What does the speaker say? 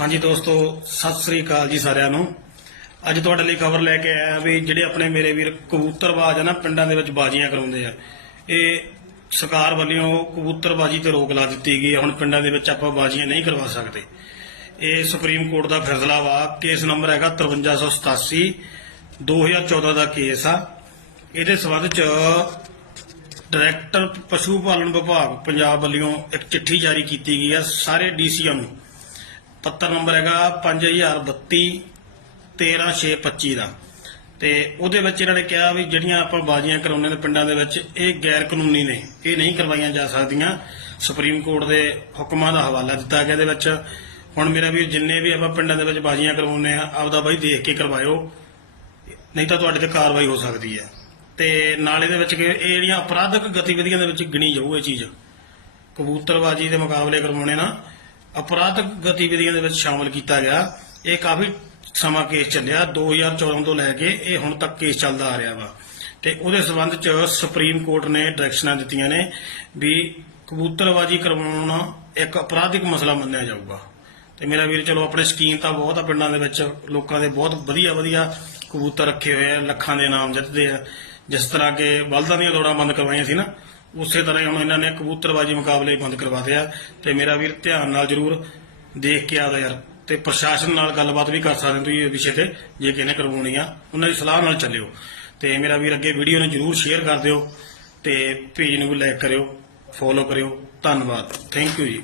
ਹਾਂਜੀ ਦੋਸਤੋ, ਸਤਿ ਸ੍ਰੀ ਅਕਾਲ ਜੀ ਸਾਰਿਆਂ ਨੂੰ। ਅੱਜ ਤੁਹਾਡੇ ਲਈ ਖਬਰ ਲੈ ਕੇ ਆਇਆ ਵੀ ਜਿਹੜੇ ਆਪਣੇ ਮੇਰੇ ਵੀਰ ਕਬੂਤਰਬਾਜ਼ ਆ ਨਾ, ਪਿੰਡਾਂ ਦੇ ਵਿੱਚ ਬਾਜ਼ੀਆਂ ਕਰਾਉਂਦੇ ਆ। ਇਹ ਸਰਕਾਰ ਵੱਲੋਂ ਕਬੂਤਰਬਾਜ਼ੀ ਤੇ ਰੋਕ ਲਾ ਦਿੱਤੀ ਗਈ ਹੁਣ ਪਿੰਡਾਂ ਦੇ ਵਿੱਚ ਆਪਾਂ ਬਾਜ਼ੀਆਂ ਨਹੀਂ ਕਰਵਾ ਸਕਦੇ। ਇਹ ਸੁਪਰੀਮ ਕੋਰਟ ਦਾ ਫੈਸਲਾ ਵਾ। ਕੇਸ ਨੰਬਰ ਹੈਗਾ 5387 2014 ਦਾ ਕੇਸ ਆ। ਇਹਦੇ ਸਬੰਧ ਚ ਡਾਇਰੈਕਟਰ ਪਸ਼ੂ ਪਾਲਣ ਵਿਭਾਗ ਪੰਜਾਬ ਵੱਲੋਂ ਇੱਕ ਚਿੱਠੀ ਜਾਰੀ ਕੀਤੀ ਗਈ ਆ ਸਾਰੇ ਡੀਸੀਆਂ ਨੂੰ। ਪੱਤਰ ਨੰਬਰ ਹੈਗਾ 5032 13625 ਦਾ। ਤੇ ਉਹਦੇ ਵਿੱਚ ਇਹਨਾਂ ਨੇ ਕਿਹਾ ਵੀ ਜਿਹੜੀਆਂ ਆਪਾਂ ਬਾਜ਼ੀਆਂ ਕਰਾਉਂਦੇ ਨੇ ਪਿੰਡਾਂ ਦੇ ਵਿੱਚ, ਇਹ ਗੈਰ ਕਾਨੂੰਨੀ ਨੇ। ਇਹ ਨਹੀਂ ਕਰਵਾਈਆਂ ਜਾ ਸਕਦੀਆਂ। ਸੁਪਰੀਮ ਕੋਰਟ ਦੇ ਹੁਕਮਾਂ ਦਾ ਹਵਾਲਾ ਦਿੱਤਾ ਗਿਆ ਇਹਦੇ ਵਿੱਚ। ਹੁਣ ਮੇਰਾ ਵੀ ਜਿੰਨੇ ਵੀ ਆਪਾਂ ਪਿੰਡਾਂ ਦੇ ਵਿੱਚ ਬਾਜ਼ੀਆਂ ਕਰਵਾਉਂਦੇ ਆ ਆਪਦਾ ਬਾਈ ਦੇਖ ਕੇ ਕਰਵਾਇਓ। ਨਹੀਂ ਤਾਂ ਤੁਹਾਡੇ ਤੇ ਕਾਰਵਾਈ ਹੋ ਸਕਦੀ ਹੈ। ਤੇ ਨਾਲ ਇਹਦੇ ਵਿੱਚ ਇਹ ਜਿਹੜੀਆਂ ਅਪਰਾਧਕ ਗਤੀਵਿਧੀਆਂ ਦੇ ਵਿੱਚ ਗਿਣੀ ਜਾਊ ਇਹ ਚੀਜ਼। ਕਬੂਤਰਬਾਜੀ ਦੇ ਮੁਕਾਬਲੇ ਕਰਵਾਉਣੇ ਨਾ। ਅਪਰਾਧਿਕ ਗਤੀਵਿਧੀਆਂ ਦੇ ਵਿੱਚ ਸ਼ਾਮਲ ਕੀਤਾ ਗਿਆ। ਇਹ ਕਾਫੀ ਸਮਾਂ ਕੇਸ ਚੱਲਿਆ। 2014 ਤੋਂ ਲੈ ਕੇ ਇਹ ਹੁਣ ਤੱਕ ਕੇਸ ਚੱਲਦਾ ਆ ਰਿਹਾ ਵਾ। ਤੇ ਉਹਦੇ ਸਬੰਧ ਚ ਸੁਪਰੀਮ ਕੋਰਟ ਨੇ ਡਾਇਰੈਕਸ਼ਨਾਂ ਦਿੱਤੀਆਂ ਨੇ ਵੀ ਕਬੂਤਰਬਾਜੀ ਕਰਵਾਉਣਾ ਇੱਕ ਅਪਰਾਧਿਕ ਮਸਲਾ ਮੰਨਿਆ ਜਾਊਗਾ। ਤੇ ਮੇਰਾ ਵੀਰ, ਚਲੋ ਆਪਣੇ ਸਕੀਮ ਤਾਂ ਬਹੁਤ ਆ ਪਿੰਡਾਂ ਦੇ ਵਿੱਚ। ਲੋਕਾਂ ਦੇ ਬਹੁਤ ਵਧੀਆ ਵਧੀਆ ਕਬੂਤਰ ਰੱਖੇ ਹੋਏ ਆ। ਲੱਖਾਂ ਦੇ ਨਾਮ ਜਿੱਤਦੇ ਆ। ਜਿਸ ਤਰ੍ਹਾਂ ਕਿ ਬਲਦਾਂ ਦੀਆਂ ਦੌੜਾਂ ਬੰਦ ਕਰਵਾਈਆਂ ਸੀ ਨਾ। ਉਸੇ ਤਰ੍ਹਾਂ ਹੀ ਹੁਣ ਇਹਨਾਂ ਨੇ ਕਬੂਤਰਬਾਜੀ ਮੁਕਾਬਲੇ ਬੰਦ ਕਰਵਾਤੇ ਆ ਤੇ ਮੇਰਾ ਵੀਰ ਧਿਆਨ ਨਾਲ ਜਰੂਰ ਦੇਖ ਕੇ ਆਦਾ ਯਾਰ ਤੇ ਪ੍ਰਸ਼ਾਸਨ ਨਾਲ ਗੱਲਬਾਤ ਵੀ ਕਰ ਸਕਦੇ ਹੋ ਤੁਸੀਂ ਇਹ ਵਿਸ਼ੇ ਤੇ, ਜੇ ਕਿਸੇ ਨੇ ਕਰਵਾਉਣੀ ਆ, ਉਹਨਾਂ ਦੀ ਸਲਾਹ ਨਾਲ ਚੱਲਿਓ। ਤੇ ਮੇਰਾ ਵੀਰ ਅੱਗੇ ਵੀਡੀਓ ਨੂੰ ਜਰੂਰ ਸ਼ੇਅਰ ਕਰ ਦਿਓ ਤੇ ਪੇਜ ਨੂੰ ਵੀ ਲਾਈਕ ਕਰਿਓ ਫੋਲੋ ਕਰਿਓ। ਧੰਨਵਾਦ। ਥੈਂਕ ਯੂ ਜੀ।